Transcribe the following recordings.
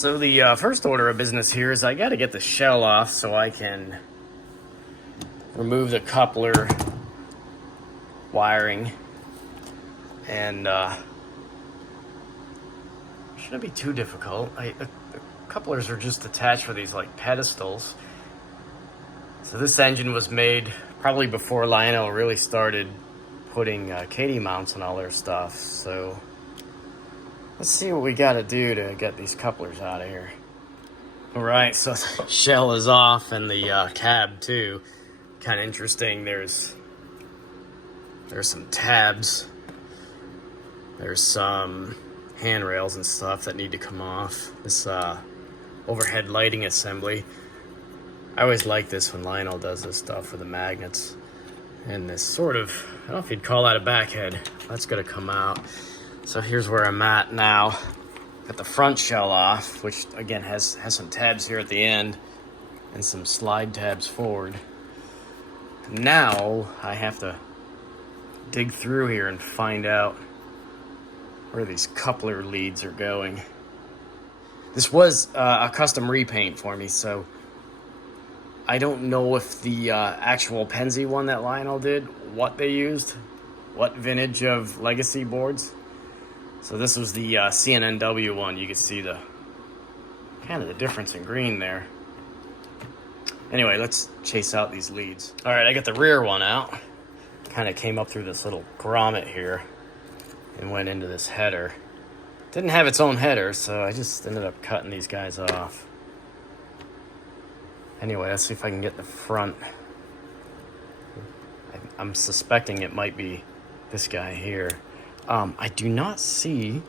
So the first order of business here is I got to get the shell off so I can remove the coupler wiring, and shouldn't be too difficult. The couplers are just attached for these like pedestals. So this engine was made probably before Lionel really started putting Kadee mounts on all their stuff. So let's see what we got to do to get these couplers out of here. All right, so the shell is off and the cab too. Kind of interesting. There's some tabs. There's some handrails and stuff that need to come off. This overhead lighting assembly. I always like this when Lionel does this stuff with the magnets. And this sort of, I don't know if you'd call that a backhead. That's gonna come out. So here's where I'm at now. Got the front shell off, which again has some tabs here at the end and some slide tabs forward. Now I have to dig through here and find out where these coupler leads are going. This was a custom repaint for me, so I don't know if the actual Penzi one that Lionel did, what they used, what vintage of legacy boards. So this was the CNNW one. You can see the kind of the difference in green there. Anyway, let's chase out these leads. All right, I got the rear one out. Kind of came up through this little grommet here and went into this header. Didn't have its own header, so I just ended up cutting these guys off. Anyway, let's see if I can get the front. I'm suspecting it might be this guy here. I do not see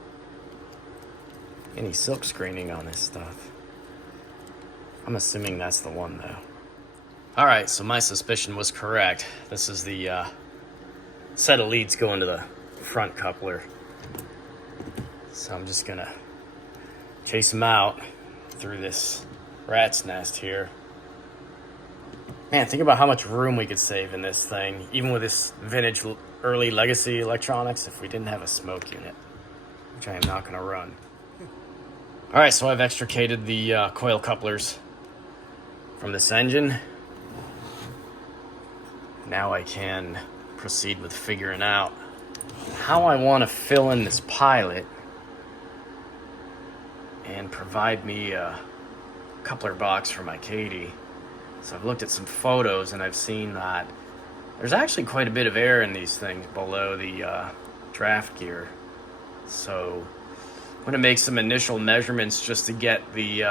any silk screening on this stuff. I'm assuming that's the one though. All right, so my suspicion was correct. This is the set of leads going to the front coupler. So I'm just gonna chase them out through this rat's nest here. Man, think about how much room we could save in this thing, even with this vintage early legacy electronics, if we didn't have a smoke unit, which I am not gonna run. All right, so I've extricated the coil couplers from this engine. Now I can proceed with figuring out how I want to fill in this pilot and provide me a coupler box for my Kadee. So I've looked at some photos and I've seen that there's actually quite a bit of air in these things below the draft gear. So I'm going to make some initial measurements just to get the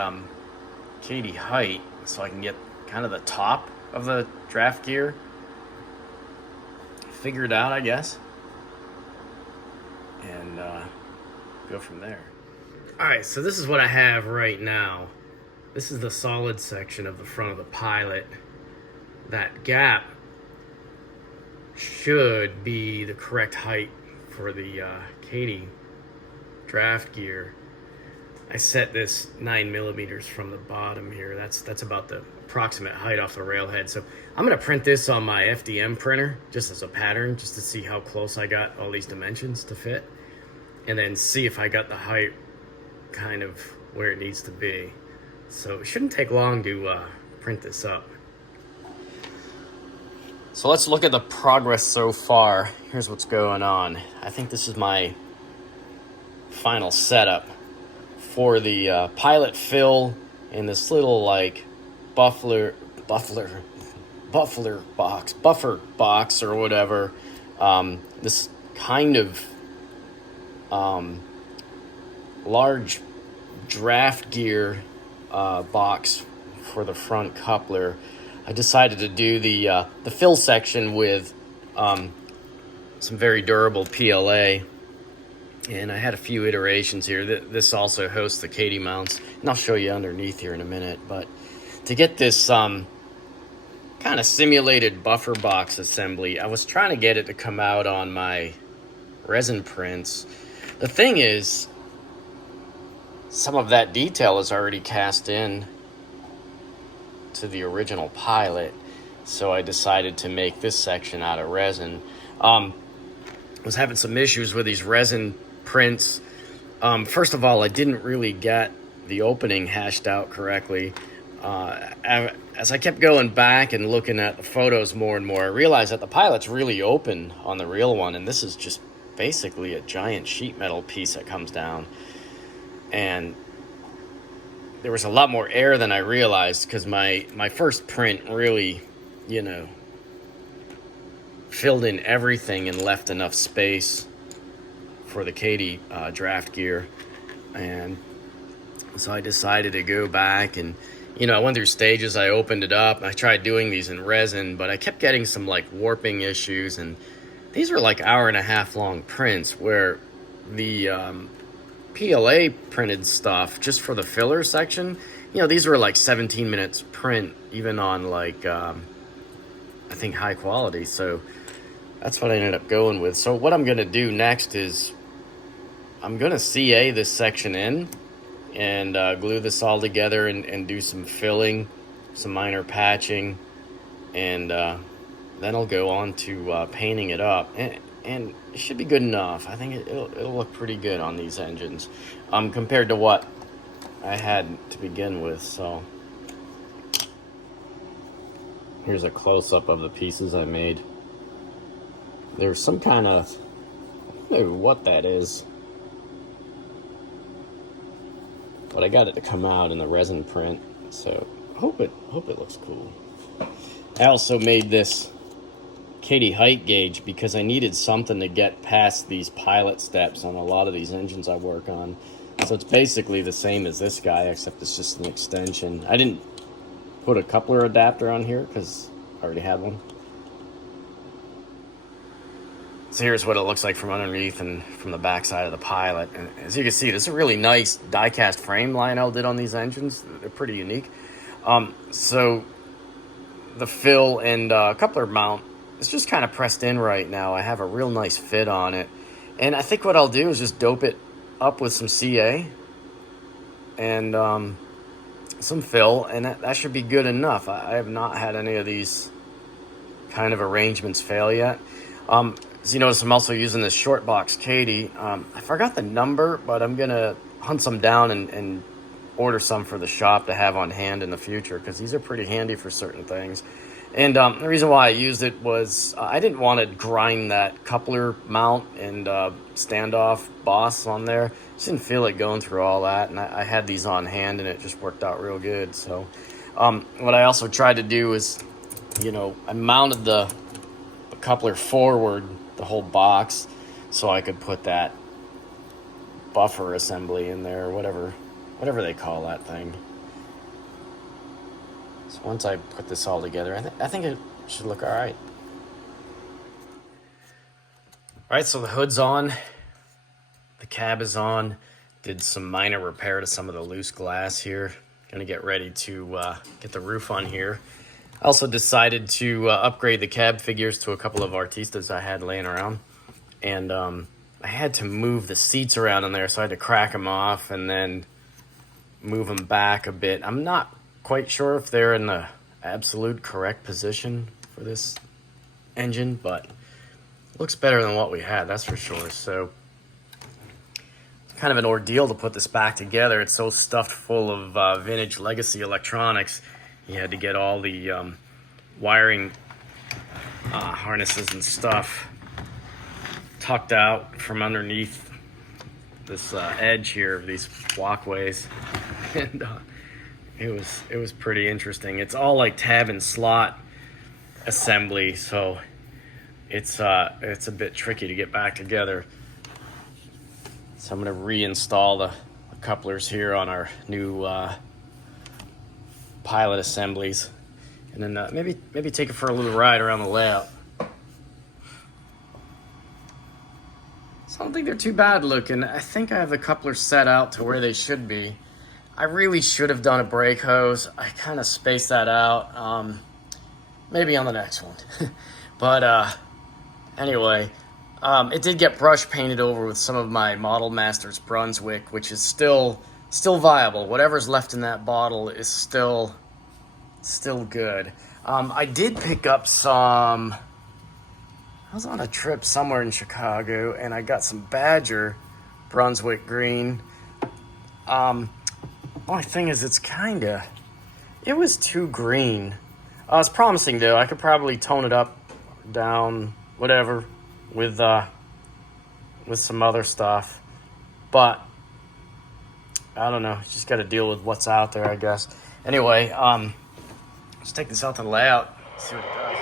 Kadee height so I can get kind of the top of the draft gear figured out, I guess, and go from there. All right, so this is what I have right now. This is the solid section of the front of the pilot. That gap should be the correct height for the Kadee draft gear. I set this 9 millimeters from the bottom here. That's about the approximate height off the railhead. So I'm gonna print this on my FDM printer just as a pattern, just to see how close I got all these dimensions to fit, and then see if I got the height kind of where it needs to be. So it shouldn't take long to print this up. So let's look at the progress so far. Here's what's going on. I think this is my final setup for the pilot fill in this little like buffer box or whatever. This kind of large draft gear box for the front coupler. I decided to do the fill section with some very durable PLA, and I had a few iterations here. This also hosts the Kadee mounts, and I'll show you underneath here in a minute. But to get this kind of simulated buffer box assembly, I was trying to get it to come out on my resin prints. The thing is, some of that detail is already cast in to the original pilot, so I decided to make this section out of resin. I was having some issues with these resin prints. First of all, I didn't really get the opening hashed out correctly. As I kept going back and looking at the photos more and more, I realized that the pilot's really open on the real one, and this is just basically a giant sheet metal piece that comes down. And there was a lot more air than I realized, because my first print really, you know, filled in everything and left enough space for the Kadee draft gear. And so I decided to go back and, you know, I went through stages. I opened it up. I tried doing these in resin, but I kept getting some like warping issues, and these are like 1.5 hour long prints, where the PLA printed stuff just for the filler section, you know, these were like 17 minutes print, even on like I think high quality. So that's what I ended up going with. So what I'm gonna do next is I'm gonna CA this section in and glue this all together and do some filling, some minor patching, and then I'll go on to painting it up, and it should be good enough. I think it'll look pretty good on these engines compared to what I had to begin with. So here's a close-up of the pieces I made. There's some kind of, I don't know what that is, but I got it to come out in the resin print, so hope it looks cool. I also made this Kadee height gauge because I needed something to get past these pilot steps on a lot of these engines I work on. So it's basically the same as this guy, except it's just an extension. I didn't put a coupler adapter on here because I already had one. So here's what it looks like from underneath and from the back side of the pilot. And as you can see, this is a really nice die-cast frame Lionel did on these engines. They're pretty unique. So the fill and coupler mount is just kind of pressed in right now. I have a real nice fit on it. And I think what I'll do is just dope it up with some CA and some fill, and that should be good enough. I have not had any of these kind of arrangements fail yet. As you notice, I'm also using this short box Kadee. I forgot the number, but I'm gonna hunt some down and order some for the shop to have on hand in the future, because these are pretty handy for certain things. And the reason why I used it was I didn't want to grind that coupler mount and standoff boss on there. Just didn't feel like going through all that, and I had these on hand, and it just worked out real good. So what I also tried to do is, you know, I mounted the coupler forward, the whole box, so I could put that buffer assembly in there, or whatever they call that thing. So once I put this all together, I think it should look all right. All right, so the hood's on, the cab is on. Did some minor repair to some of the loose glass here. Gonna get ready to get the roof on here. I also decided to upgrade the cab figures to a couple of Artistas I had laying around. And I had to move the seats around in there, so I had to crack them off and then move them back a bit. I'm not quite sure if they're in the absolute correct position for this engine, but it looks better than what we had, that's for sure. So it's kind of an ordeal to put this back together. It's so stuffed full of vintage legacy electronics. You had to get all the wiring harnesses and stuff tucked out from underneath this edge here of these walkways, and it was pretty interesting. It's all like tab and slot assembly, so it's a bit tricky to get back together. So I'm going to reinstall the couplers here on our new pilot assemblies, and then maybe take it for a little ride around the layout. So I don't think they're too bad looking. I think I have the couplers set out to where they should be. I really should have done a brake hose. I kind of spaced that out. Maybe on the next one. But anyway, it did get brush painted over with some of my Model Masters Brunswick, which is still viable. Whatever's left in that bottle is still good. I did pick up some. I was on a trip somewhere in Chicago, and I got some Badger Brunswick green. But Only thing is, it was too green. It's promising though. I could probably tone it up, down, whatever, with some other stuff. But I don't know. Just got to deal with what's out there, I guess. Anyway, let's take this out to the layout. See what it does.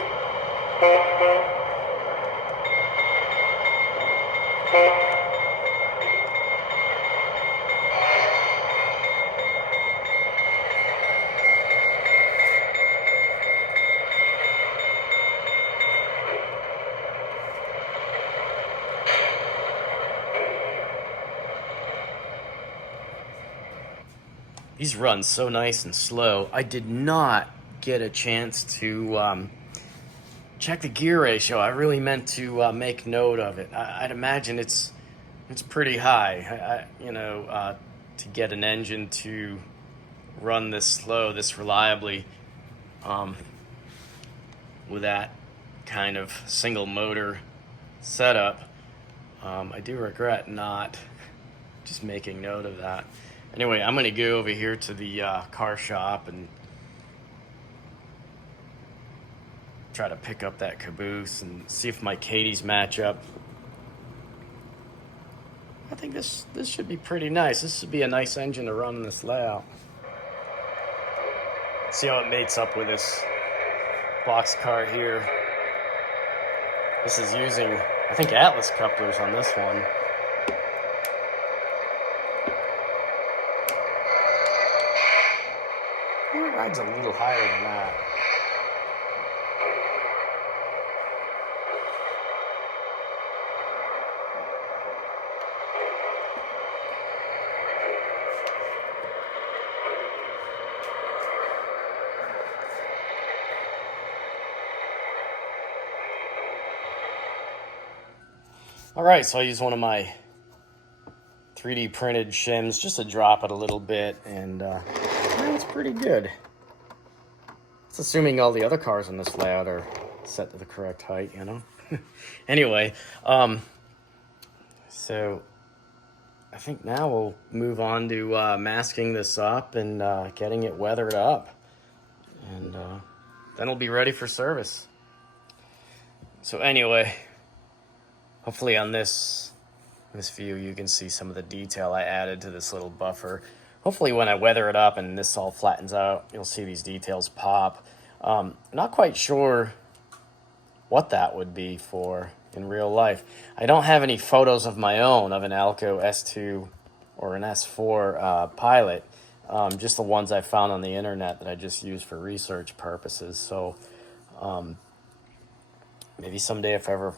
These run so nice and slow. I did not get a chance to check the gear ratio. I really meant to make note of it. I'd imagine it's pretty high. To get an engine to run this slow, this reliably, with that kind of single motor setup, I do regret not just making note of that. Anyway, I'm going to go over here to the car shop and try to pick up that caboose and see if my Kadees match up. I think this should be pretty nice. This would be a nice engine to run in this layout. See how it mates up with this box car here. This is using, I think, Atlas couplers on this one. It rides a little higher than that. All right, so I use one of my 3D printed shims just to drop it a little bit, and it's pretty good. It's assuming all the other cars in this layout are set to the correct height, you know? Anyway, so I think now we'll move on to masking this up and getting it weathered up. And then it'll be ready for service. So anyway, hopefully on this view you can see some of the detail I added to this little buffer. Hopefully when I weather it up and this all flattens out, you'll see these details pop. Not quite sure what that would be for in real life. I don't have any photos of my own of an Alco S2 or an S4 Pilot, just the ones I found on the internet that I just used for research purposes. So maybe someday if I ever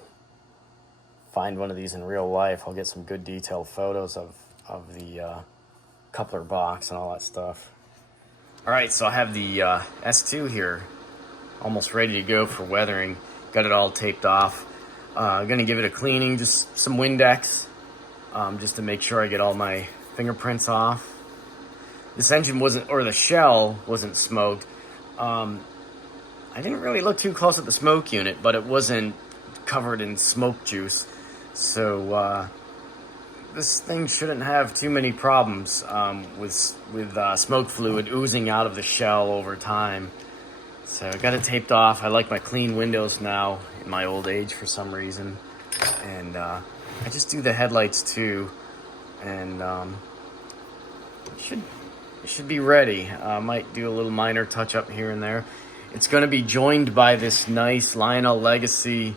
find one of these in real life, I'll get some good detailed photos of the coupler box and all that stuff. All right, so I have the S2 here, almost ready to go for weathering. Got it all taped off. I'm gonna give it a cleaning, just some Windex, just to make sure I get all my fingerprints off. This engine wasn't, or the shell wasn't smoked. I didn't really look too close at the smoke unit, but it wasn't covered in smoke juice. So this thing shouldn't have too many problems with smoke fluid oozing out of the shell over time. So I got it taped off. I like my clean windows now in my old age for some reason. And I just do the headlights too. And it should be ready. I might do a little minor touch up here and there. It's going to be joined by this nice Lionel Legacy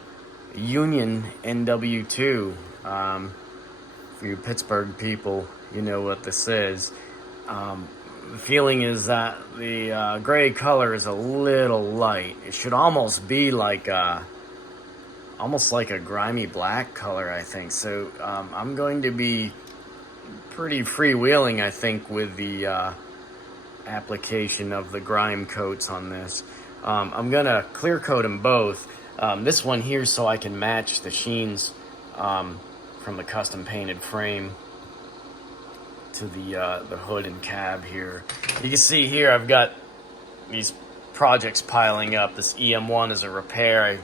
Union NW2. For you Pittsburgh people, you know what this is. The feeling is that the gray color is a little light. It should almost be like almost like a grimy black color, I think. So I'm going to be pretty freewheeling, I think, with the application of the grime coats on this. I'm gonna clear coat them both. This one here so I can match the sheens from the custom painted frame to the hood and cab here. You can see here I've got these projects piling up. This EM1 is a repair. I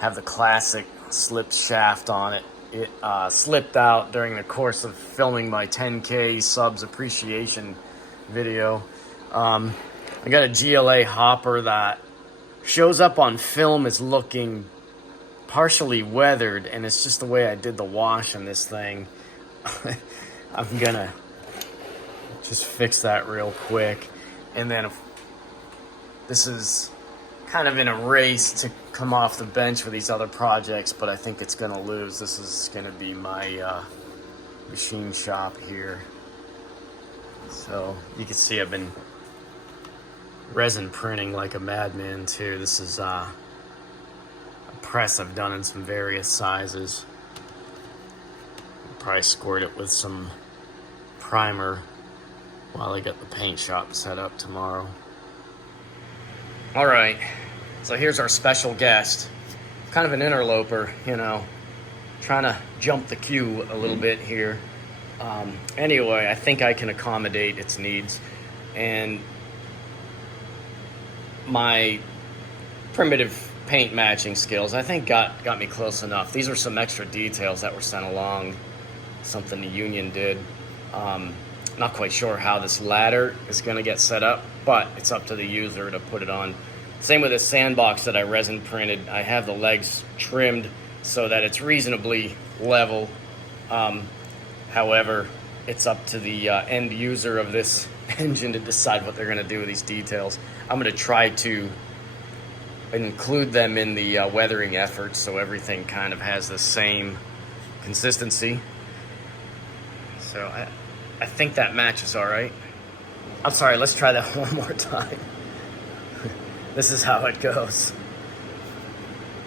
have the classic slip shaft on it. It slipped out during the course of filming my 10K subs appreciation video. I got a GLA hopper that shows up on film as looking partially weathered, and it's just the way I did the wash on this thing. I'm gonna just fix that real quick. And then this is kind of in a race to come off the bench for these other projects, but I think it's gonna lose. This is gonna be my machine shop here. So you can see I've been resin printing like a madman too. This is a press I've done in some various sizes. Probably squirt it with some primer while I get the paint shop set up tomorrow. All right, so here's our special guest. Kind of an interloper, you know, trying to jump the queue a little bit here. Anyway, I think I can accommodate its needs, and my primitive paint matching skills, I think got me close enough. These are some extra details that were sent along, something the Union did. Not quite sure how this ladder is going to get set up, but it's up to the user to put it on. Same with this sandbox that I resin printed. I have the legs trimmed so that it's reasonably level. However, it's up to the end user of this engine to decide what they're going to do with these details. I'm going to try to include them in the weathering efforts so everything kind of has the same consistency. So I think that matches all right. I'm sorry, let's try that one more time. This is how it goes.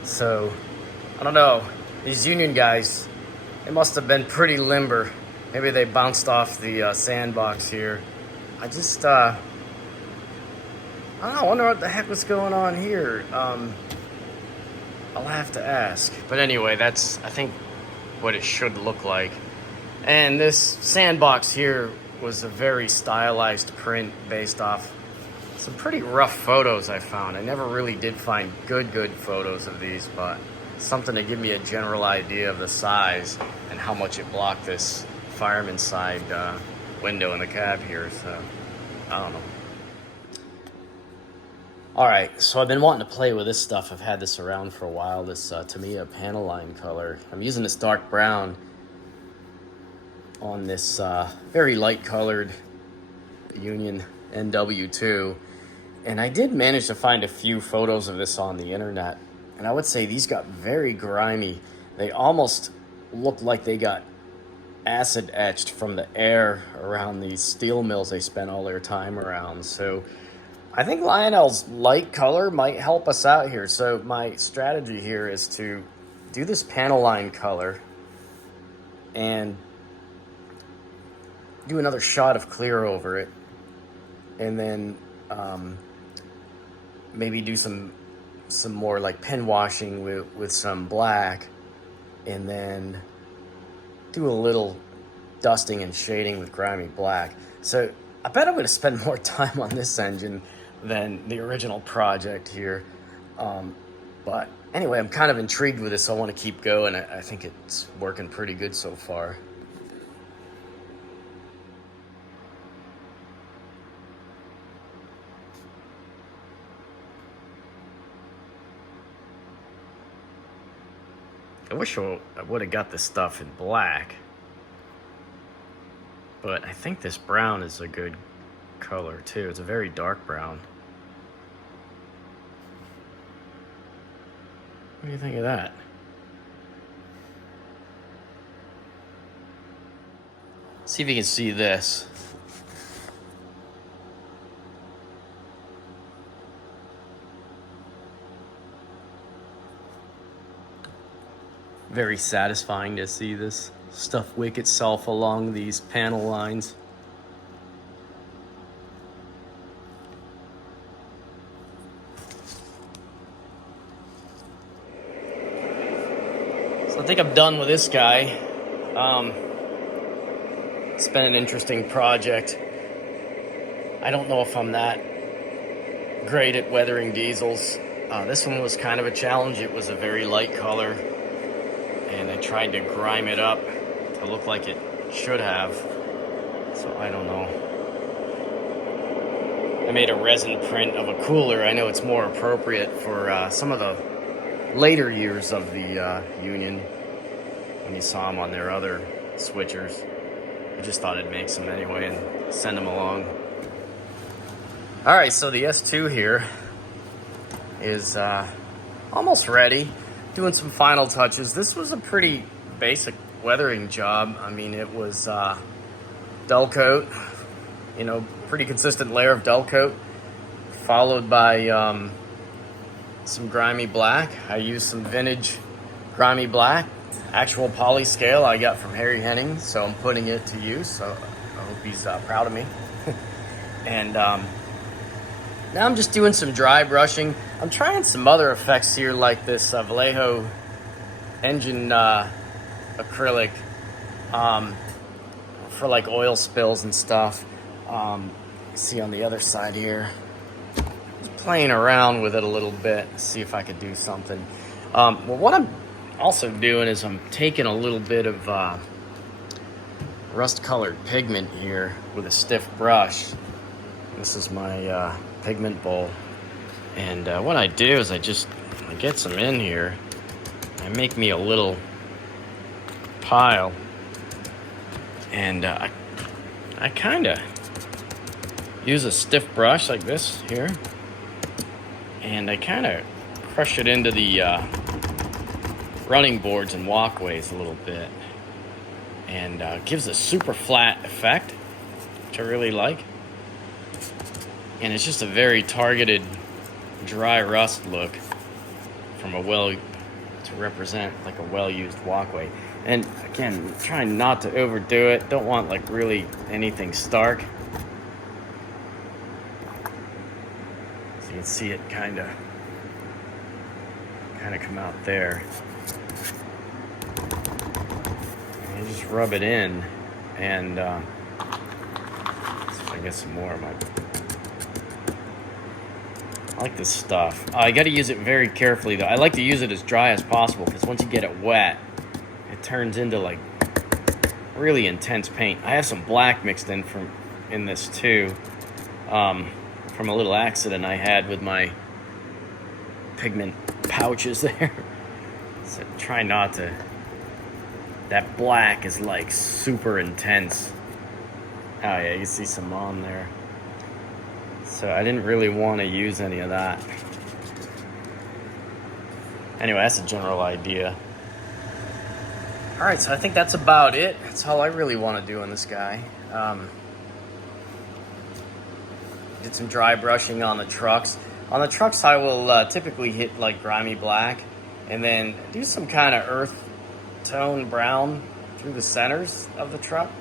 So, I don't know, these Union guys, they must have been pretty limber. Maybe they bounced off the sandbox here. I just, I don't know, I wonder what the heck was going on here. I'll have to ask. But anyway, that's, I think, what it should look like. And this sandbox here was a very stylized print based off some pretty rough photos I found. I never really did find good photos of these, but something to give me a general idea of the size and how much it blocked this fireman's side window in the cab here. So, I don't know. All right, so I've been wanting to play with this stuff. I've had this around for a while, this Tamiya panel line color. I'm using this dark brown on this very light colored Union NW2. And I did manage to find a few photos of this on the internet. And I would say these got very grimy. They almost look like they got acid etched from the air around these steel mills they spent all their time around. So I think Lionel's light color might help us out here. So my strategy here is to do this panel line color and do another shot of clear over it, and then maybe do some more like pen washing with some black, and then do a little dusting and shading with grimy black. So I bet I'm going to spend more time on this engine than the original project here. But anyway, I'm kind of intrigued with this, so I want to keep going. I think it's working pretty good so far. I wish I would have got this stuff in black, but I think this brown is a good color too. It's a very dark brown. What do you think of that? See if you can see this. Very satisfying to see this stuff wick itself along these panel lines. So I think I'm done with this guy. It's been an interesting project. I don't know if I'm that great at weathering diesels. This one was kind of a challenge. It was a very light color, and I tried to grime it up to look like it should have. So I don't know. I made a resin print of a cooler. I know it's more appropriate for some of the later years of the Union, when you saw them on their other switchers. I just thought I'd make some anyway and send them along. All right, so the S2 here is almost ready. Doing some final touches. This was a pretty basic weathering job. I mean, it was dull coat, you know, pretty consistent layer of dull coat, followed by some grimy black. I used some vintage grimy black, actual poly scale I got from Harry Henning, so I'm putting it to use. So I hope he's proud of me. And now I'm just doing some dry brushing. I'm trying some other effects here, like this Vallejo engine acrylic for like oil spills and stuff. See on the other side here, just playing around with it a little bit, see if I could do something. Well, what I'm also doing is I'm taking a little bit of rust colored pigment here with a stiff brush. This is my pigment bowl, and what I do is I get some in here. I make me a little pile, and I kind of use a stiff brush like this here, and I kind of crush it into the running boards and walkways a little bit, and gives a super flat effect, which I really like. And it's just a very targeted dry rust look from to represent like a well-used walkway. And again, trying not to overdo it. Don't want like really anything stark. So you can see it kind of come out there. And you just rub it in, and see if I get some more of my. I like this stuff. I got to use it very carefully though. I like to use it as dry as possible, because once you get it wet, it turns into like really intense paint. I have some black mixed in this too, from a little accident I had with my pigment pouches there. So try not to. That black is like super intense. Oh yeah, you see some on there. So I didn't really want to use any of that. Anyway, that's a general idea. All right, so I think that's about it. That's all I really want to do on this guy. Did some dry brushing on the trucks. On the trucks, I will typically hit like grimy black, and then do some kind of earth tone brown through the centers of the truck,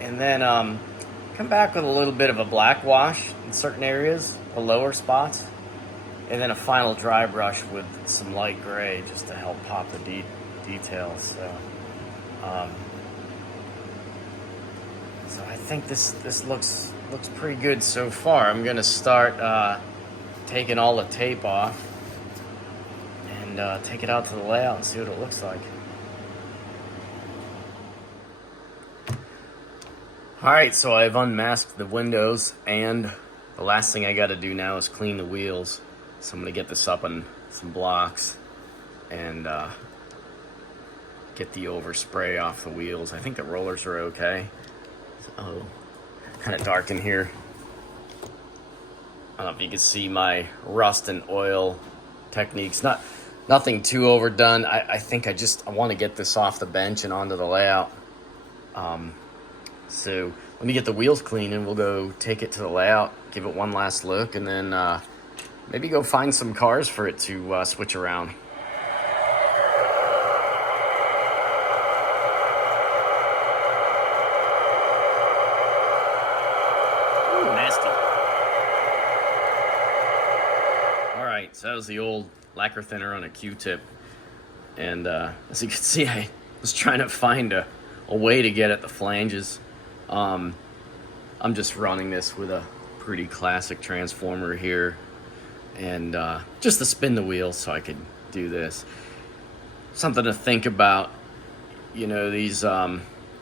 and then come back with a little bit of a black wash in certain areas, the lower spots, and then a final dry brush with some light gray just to help pop the details. So I think this looks pretty good so far. I'm gonna start taking all the tape off and take it out to the layout and see what it looks like. Alright, so I've unmasked the windows, and the last thing I gotta do now is clean the wheels. So I'm gonna get this up on some blocks and get the overspray off the wheels. I think the rollers are okay. Oh, kind of dark in here. I don't know if you can see my rust and oil techniques. Nothing too overdone. I think I want to get this off the bench and onto the layout. So let me get the wheels clean, and we'll go take it to the layout, give it one last look, and then maybe go find some cars for it to switch around. Ooh, nasty. All right, so that was the old lacquer thinner on a Q-tip. And as you can see, I was trying to find a way to get at the flanges. I'm just running this with a pretty classic transformer here, and just to spin the wheels so I could do this. Something to think about. You know, these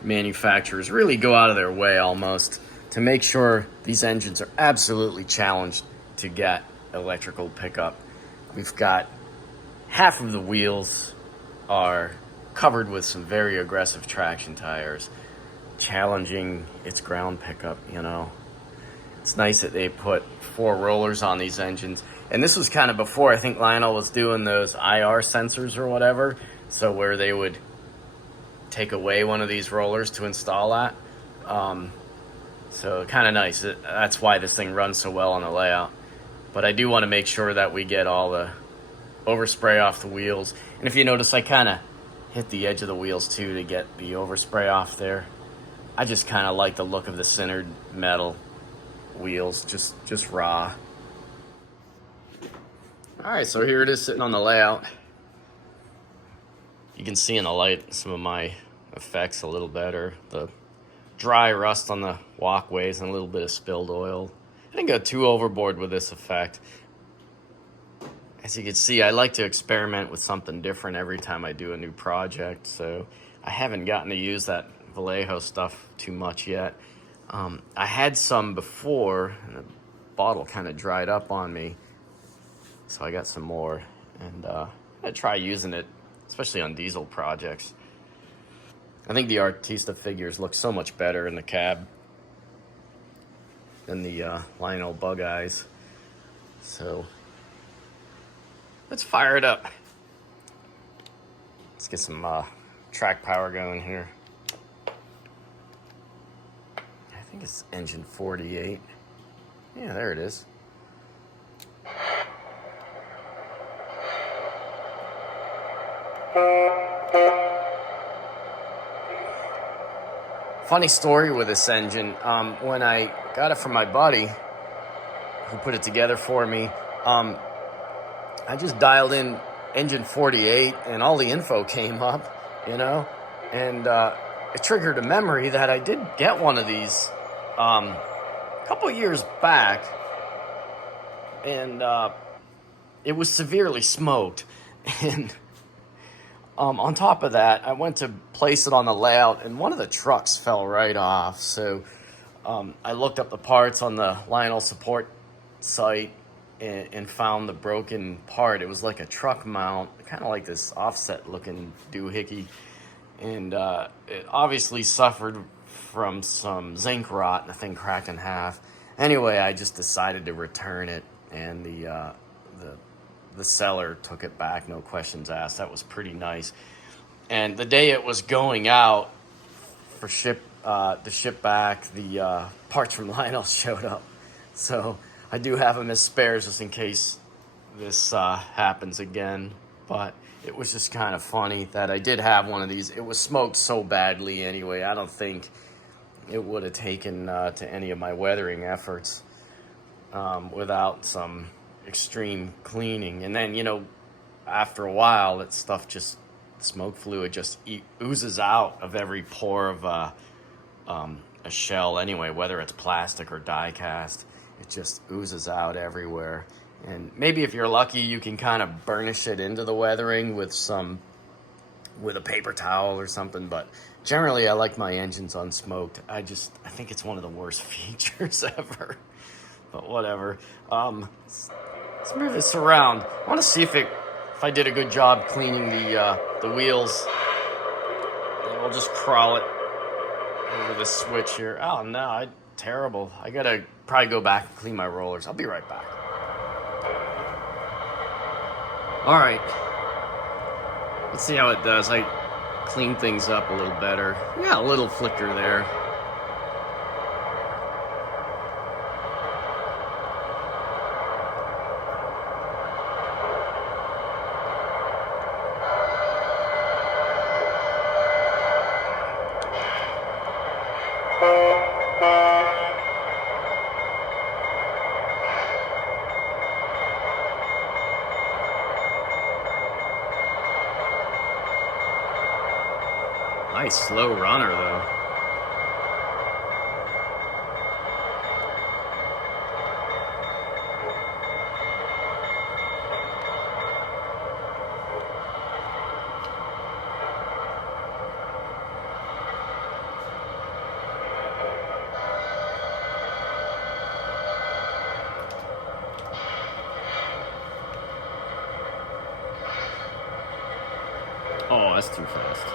manufacturers really go out of their way almost to make sure these engines are absolutely challenged to get electrical pickup. We've got half of the wheels are covered with some very aggressive traction tires, challenging its ground pickup, you know. It's nice that they put 4 rollers on these engines. And this was kind of before, I think Lionel was doing those IR sensors or whatever. So where they would take away one of these rollers to install that. So kind of nice. That's why this thing runs so well on the layout. But I do want to make sure that we get all the overspray off the wheels. And if you notice, I kind of hit the edge of the wheels too to get the overspray off there. I just kind of like the look of the centered metal wheels, just raw. All right, so here it is sitting on the layout. You can see in the light some of my effects a little better. The dry rust on the walkways and a little bit of spilled oil. I didn't go too overboard with this effect. As you can see, I like to experiment with something different every time I do a new project, so I haven't gotten to use that Vallejo stuff too much yet. I had some before, and the bottle kind of dried up on me, so I got some more, and I'm gonna try using it, especially on diesel projects. I think the Artista figures look so much better in the cab than the Lionel Bug Eyes. So let's fire it up. Let's get some track power going here. I think it's engine 48. Yeah, there it is. Funny story with this engine. When I got it from my buddy who put it together for me, I just dialed in engine 48 and all the info came up, you know, and it triggered a memory that I did get one of these a couple years back, and it was severely smoked. And on top of that, I went to place it on the layout and one of the trucks fell right off. So I looked up the parts on the Lionel support site and found the broken part. It was like a truck mount, kind of like this offset looking doohickey. And it obviously suffered from some zinc rot, and the thing cracked in half. Anyway, I just decided to return it, and the seller took it back, no questions asked. That was pretty nice. And the day it was going out for to ship back, the parts from Lionel showed up. So I do have them as spares just in case this happens again. But it was just kind of funny that I did have one of these. It was smoked so badly anyway. I don't think it would have taken to any of my weathering efforts without some extreme cleaning. And then, you know, after a while, that stuff just, smoke fluid just oozes out of every pore of a shell anyway, whether it's plastic or die cast. It just oozes out everywhere. And maybe if you're lucky, you can kind of burnish it into the weathering with a paper towel or something. But generally, I like my engines unsmoked. I think it's one of the worst features ever. But whatever. Let's move this around. I want to see if I did a good job cleaning the wheels. And we'll just crawl it over the switch here. Oh no, terrible. I gotta probably go back and clean my rollers. I'll be right back. All right. Let's see how it does. I clean things up a little better. Yeah, a little flicker there. Nice slow runner, though. Oh, that's too fast.